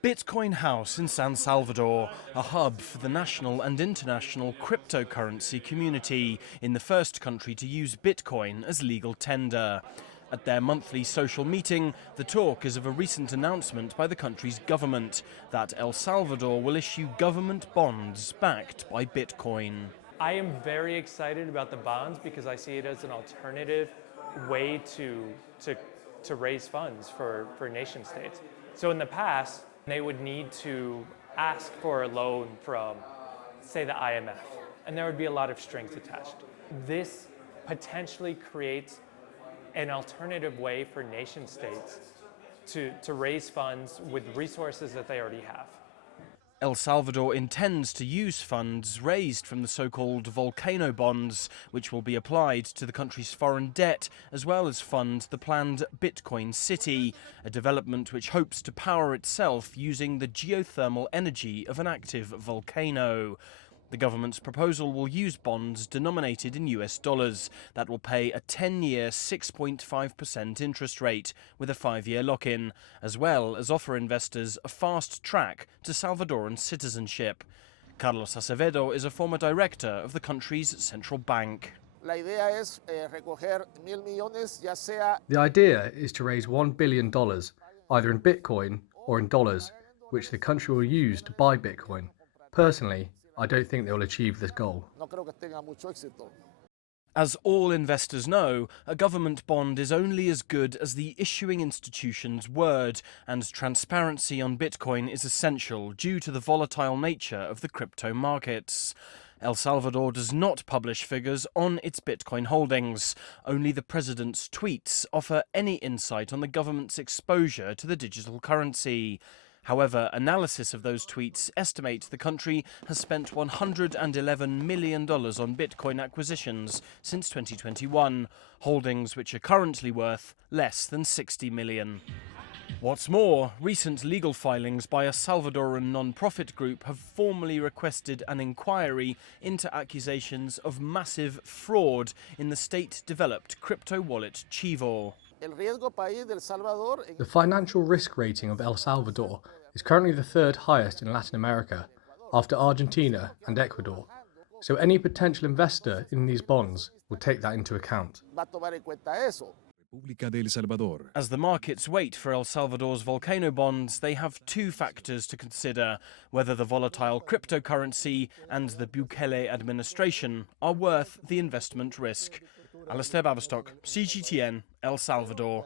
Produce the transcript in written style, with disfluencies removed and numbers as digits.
Bitcoin House in San Salvador, a hub for the national and international cryptocurrency community, in the first country to use Bitcoin as legal tender. At their monthly social meeting, the talk is of a recent announcement by the country's government that El Salvador will issue government bonds backed by Bitcoin. I am very excited about the bonds because I see it as an alternative way to raise funds for nation states. So in the past, they would need to ask for a loan from, say, the IMF, and there would be a lot of strings attached. This potentially creates an alternative way for nation states to raise funds with resources that they already have. El Salvador intends to use funds raised from the so-called volcano bonds, which will be applied to the country's foreign debt, as well as fund the planned Bitcoin City, a development which hopes to power itself using the geothermal energy of an active volcano. The government's proposal will use bonds denominated in US dollars that will pay a 10-year 6.5% interest rate with a 5-year lock-in, as well as offer investors a fast track to Salvadoran citizenship. Carlos Acevedo is a former director of the country's central bank. The idea is to raise $1 billion, either in Bitcoin or in dollars, which the country will use to buy Bitcoin. Personally, I don't think they will achieve this goal. As all investors know, a government bond is only as good as the issuing institution's word, and transparency on Bitcoin is essential due to the volatile nature of the crypto markets. El Salvador does not publish figures on its Bitcoin holdings. Only the president's tweets offer any insight on the government's exposure to the digital currency. However, analysis of those tweets estimates the country has spent $111 million on Bitcoin acquisitions since 2021, holdings which are currently worth less than $60 million. What's more, recent legal filings by a Salvadoran non-profit group have formally requested an inquiry into accusations of massive fraud in the state-developed crypto wallet Chivo. The financial risk rating of El Salvador is currently the third highest in Latin America, after Argentina and Ecuador, so any potential investor in these bonds will take that into account. As the markets wait for El Salvador's volcano bonds, they have two factors to consider: whether the volatile cryptocurrency and the Bukele administration are worth the investment risk. Alasdair, Baverstock, CGTN, El Salvador.